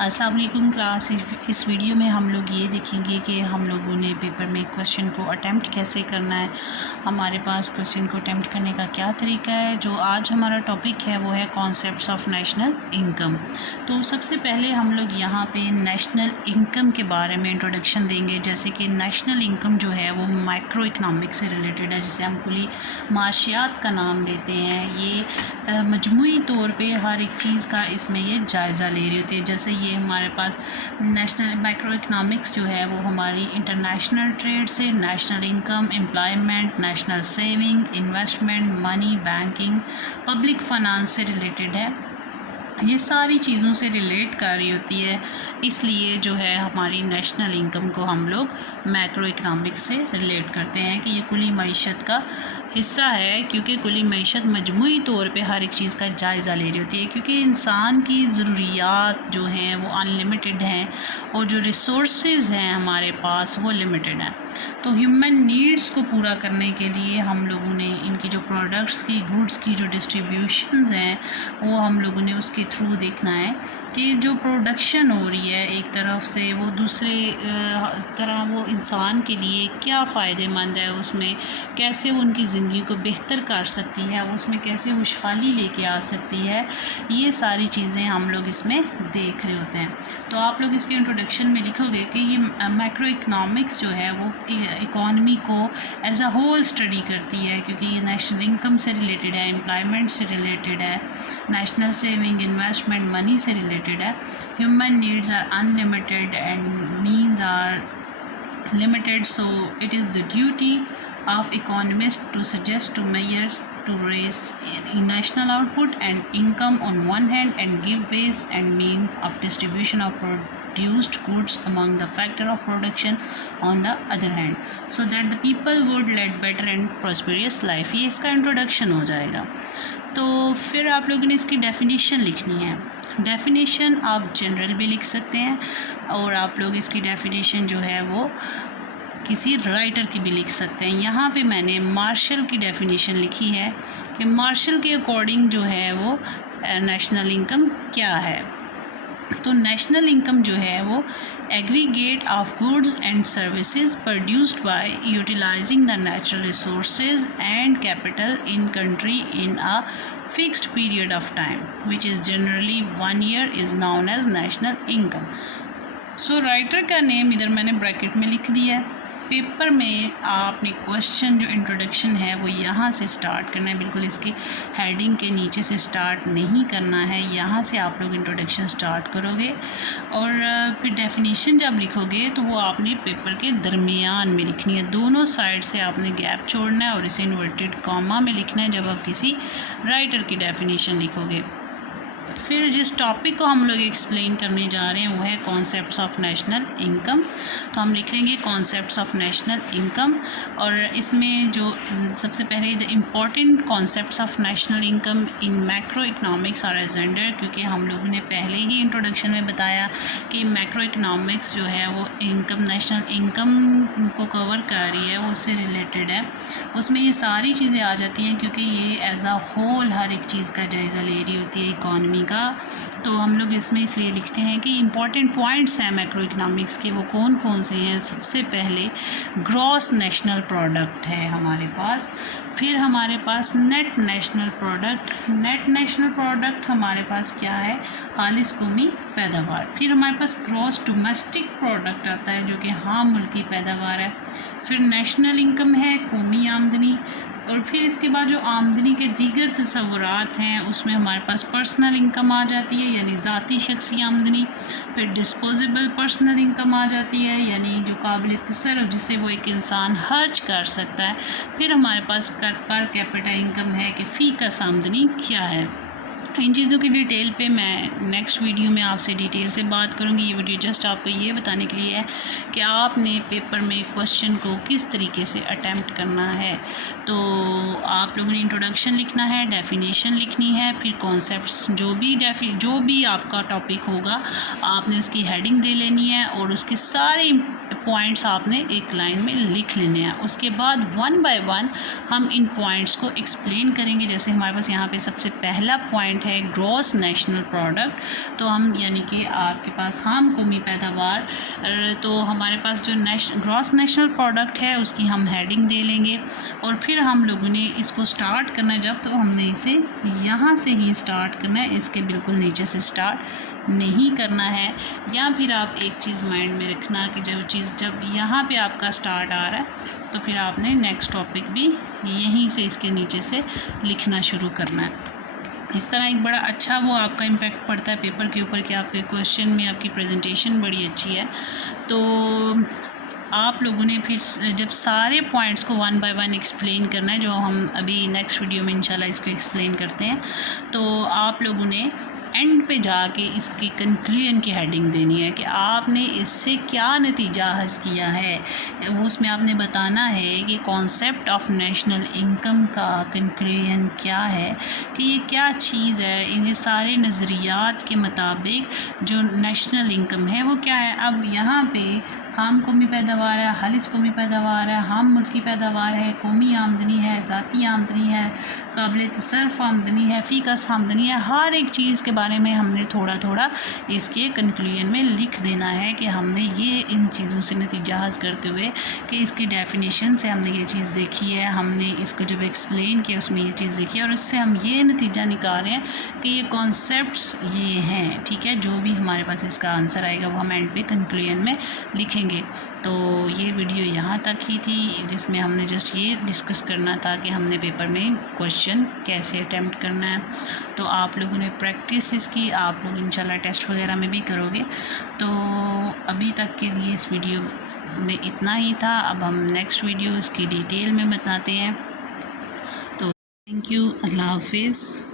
अस्सलाम वालेकुम क्लास। इस वीडियो में हम लोग ये देखेंगे कि हम लोगों ने पेपर में क्वेश्चन को अटेम्प्ट कैसे करना है, हमारे पास क्वेश्चन को अटेम्प्ट करने का क्या तरीका है। जो आज हमारा टॉपिक है वो है कॉन्सेप्ट्स ऑफ नेशनल इनकम। तो सबसे पहले हम लोग यहाँ पे नेशनल इनकम के बारे में इंट्रोडक्शन देंगे। जैसे कि नेशनल इनकम जो है वो माइक्रो इकनॉमिक से रिलेटेड है, जिसे हम कुली माशियात का नाम देते हैं। ये मजमूई तौर पे हर एक चीज़ का इसमें ये जायज़ा ले रही होती है। जैसे ये हमारे पास नेशनल माइक्रो इकनॉमिक्स जो है वो हमारी इंटरनेशनल ट्रेड से, national income, employment, national saving, investment, money, banking, public finance से रिलेटेड है। ये सारी चीज़ों से रिलेट कर रही होती है, इसलिए जो है हमारी नेशनल इनकम को हम लोग मैक्रो इकनॉमिक्स से रिलेट करते हैं कि ये कुली मईशत का हिस्सा है, क्योंकि कुली मईशत मजमूई तौर पे हर एक चीज़ का जायज़ा ले रही होती है। क्योंकि इंसान की ज़रूरियात जो हैं वो अनलिमिटेड हैं और जो रिसोर्सेज हैं हमारे पास वो लिमिटेड हैं। तो ह्यूमन नीड्स को पूरा करने के लिए हम लोगों ने इनकी जो प्रोडक्ट्स की, गुड्स की जो डिस्ट्रीब्यूशंस हैं वो हम लोगों ने उसके थ्रू देखना है कि जो प्रोडक्शन हो रही है एक तरफ से, वो दूसरे तरह वो इंसान के लिए क्या फ़ायदेमंद है, उसमें कैसे वो उनकी ज़िंदगी को बेहतर कर सकती है, उसमें कैसे खुशहाली लेके आ सकती है। ये सारी चीज़ें हम लोग इसमें देख रहे होते हैं। तो आप लोग इसके इंट्रोडक्शन में लिखोगे कि ये मैक्रो इकनॉमिक्स जो है वो इकॉनमी को एज अ होल स्टडी करती है, क्योंकि ये नेशनल इनकम से रिलेटेड है, एम्प्लॉयमेंट से रिलेटेड है, नेशनल सेविंग, इन्वेस्टमेंट, मनी से रिलेटेड है। Human needs are unlimited and means are limited, so it is the duty of economists to suggest, to measure, to raise national output and income on one hand, and give ways and mean of distribution of produced goods among the factor of production on the other hand, so that the people would lead better and prosperous life। ये इसका introduction हो जाएगा। तो फिर आप लोगों ने इसकी डेफिनेशन लिखनी है। डेफिनेशन आप जनरल भी लिख सकते हैं और आप लोग इसकी डेफिनेशन जो है वो किसी राइटर की भी लिख सकते हैं। यहाँ पे मैंने मार्शल की डेफिनेशन लिखी है कि मार्शल के अकॉर्डिंग जो है वो नेशनल इनकम क्या है। तो नेशनल इनकम जो है वो aggregate of goods and services produced by utilising the natural resources and capital in country in a fixed period of time, which is generally 1 year, is known as national income। So writer का name इधर मैंने bracket में लिख दिया है। Paper में आपने question जो इंट्रोडक्शन है वो यहाँ से स्टार्ट करना है, बिल्कुल इसकी हेडिंग के नीचे से स्टार्ट नहीं करना है। यहाँ से आप लोग इंट्रोडक्शन स्टार्ट करोगे और फिर डेफिनेशन जब लिखोगे तो वो आपने पेपर के दरमियान में लिखनी है। दोनों साइड से आपने गैप छोड़ना है और इसे इन्वर्टेड कॉमा में लिखना है जब आप किसी राइटर की डेफिनेशन लिखोगे। फिर जिस टॉपिक को हम लोग एक्सप्लेन करने जा रहे हैं वो है कॉन्सेप्ट्स ऑफ नेशनल इनकम। तो हम लिख लेंगे कॉन्सेप्ट्स ऑफ नेशनल इनकम, और इसमें जो सबसे पहले the important concepts of national income in macroeconomics are as under, क्योंकि हम लोगों ने पहले ही इंट्रोडक्शन में बताया कि मैक्रो इकनॉमिक्स जो है वो इनकम, नेशनल इनकम को कवर कर रही है, वो उससे रिलेटेड है। उसमें ये सारी चीज़ें आ जाती हैं क्योंकि ये एज अ होल हर एक चीज़ का जायज़ा ले रही होती है इकॉनमी का। तो हम लोग इसमें इसलिए लिखते हैं कि इम्पॉर्टेंट पॉइंट्स हैं मैक्रो इकनॉमिक्स के, वो कौन कौन से हैं। सबसे पहले ग्रॉस नेशनल प्रोडक्ट है हमारे पास, फिर हमारे पास net national product. Net national product हमारे पास क्या है, खालिस कौमी पैदावार। फिर हमारे पास ग्रॉस डोमेस्टिक प्रोडक्ट आता है जो कि हाम मुल्की पैदावार है। फिर नेशनल इनकम है, कौमी आमदनी। और फिर इसके बाद जो आमदनी के दीगर तस्वुरात हैं उसमें हमारे पास पर्सनल इनकम आ जाती है, यानी ज़ाती शख्सी आमदनी। फिर डिस्पोजेबल पर्सनल इनकम आ जाती है, यानी जो काबिल तसर्रुफ़, जिसे वो एक इंसान खर्च कर सकता है। फिर हमारे पास पर कैपिटा इनकम है कि फ़ी कस आमदनी क्या है। इन चीज़ों की डिटेल पे मैं नेक्स्ट वीडियो में आपसे डिटेल से बात करूँगी। ये वीडियो जस्ट आपको ये बताने के लिए है कि आपने पेपर में क्वेश्चन को किस तरीके से अटैम्प्ट करना है। तो आप लोगों ने इंट्रोडक्शन लिखना है, डेफिनेशन लिखनी है, फिर कॉन्सेप्ट्स जो भी आपका टॉपिक होगा आपने उसकी हेडिंग दे लेनी है और उसके सारे पॉइंट्स आपने एक लाइन में लिख लेने हैं। उसके बाद 1 बाय 1 हम इन पॉइंट्स को एक्सप्लेन करेंगे। जैसे हमारे पास यहाँ पे सबसे पहला पॉइंट है है ग्रॉस नेशनल प्रोडक्ट। तो हम यानी कि आपके पास हम कौमी पैदावार, तो हमारे पास जो ग्रॉस नेशनल प्रोडक्ट है उसकी हम हेडिंग दे लेंगे और फिर हम लोगों ने इसको स्टार्ट करना है। जब तो हमने इसे यहाँ से ही स्टार्ट करना है, इसके बिल्कुल नीचे से स्टार्ट नहीं करना है। या फिर आप एक चीज़ माइंड में रखना कि जब यहाँ पे आपका स्टार्ट आ रहा है तो फिर आपने नेक्स्ट टॉपिक भी यहीं से इसके नीचे से लिखना शुरू करना है। इस तरह एक बड़ा अच्छा वो आपका इम्पैक्ट पड़ता है पेपर के ऊपर कि आपके क्वेश्चन में आपकी प्रेजेंटेशन बड़ी अच्छी है। तो आप लोगों ने फिर जब सारे पॉइंट्स को वन बाय वन एक्सप्लेन करना है, जो हम अभी नेक्स्ट वीडियो में इंशाल्लाह इसको एक्सप्लेन करते हैं, तो आप लोगों ने एंड पे जाके इसकी कंक्लूजन की हेडिंग देनी है कि आपने इससे क्या नतीजा हासिल किया है। वो उसमें आपने बताना है कि कॉन्सेप्ट ऑफ नेशनल इनकम का कंक्लूजन क्या है, कि ये क्या चीज़ है। इन सारे नज़रियात के मुताबिक जो नेशनल इनकम है वो क्या है। अब यहाँ पे हम कौमी पैदावार है, हालिस कौमी पैदावार है, हम मुल्की पैदावार है, कौमी आमदनी है, ज़ाती आमदनी है, काबिल तसर्रुफ़ आमदनी है, फ़ीकस आमदनी है। हर एक चीज़ के बारे में हमने थोड़ा थोड़ा इसके कंक्लूजन में लिख देना है कि हमने ये इन चीज़ों से नतीजा हासिल करते हुए कि इसकी डेफिनेशन से हमने ये चीज़ देखी है, हमने इसको जब एक्सप्लेन किया उसमें ये चीज़ देखी है और इससे हम ये नतीजा निकाल रहे हैं कि ये कॉन्सेप्ट्स ये हैं। ठीक है, जो भी हमारे पास इसका आंसर आएगा वो हम एंड पे कंक्लूजन में लिखेंगे। तो ये वीडियो यहाँ तक ही थी जिसमें हमने जस्ट ये डिस्कस करना था कि हमने पेपर में क्वेश्चन कैसे अटेम्प्ट करना है। तो आप लोगों ने प्रैक्टिस इसकी, आप लोग इंशाल्लाह टेस्ट वगैरह में भी करोगे। तो अभी तक के लिए इस वीडियो में इतना ही था। अब हम नेक्स्ट वीडियो इसकी डिटेल में बताते हैं। तो थैंक यू, अल्लाह हाफिज़।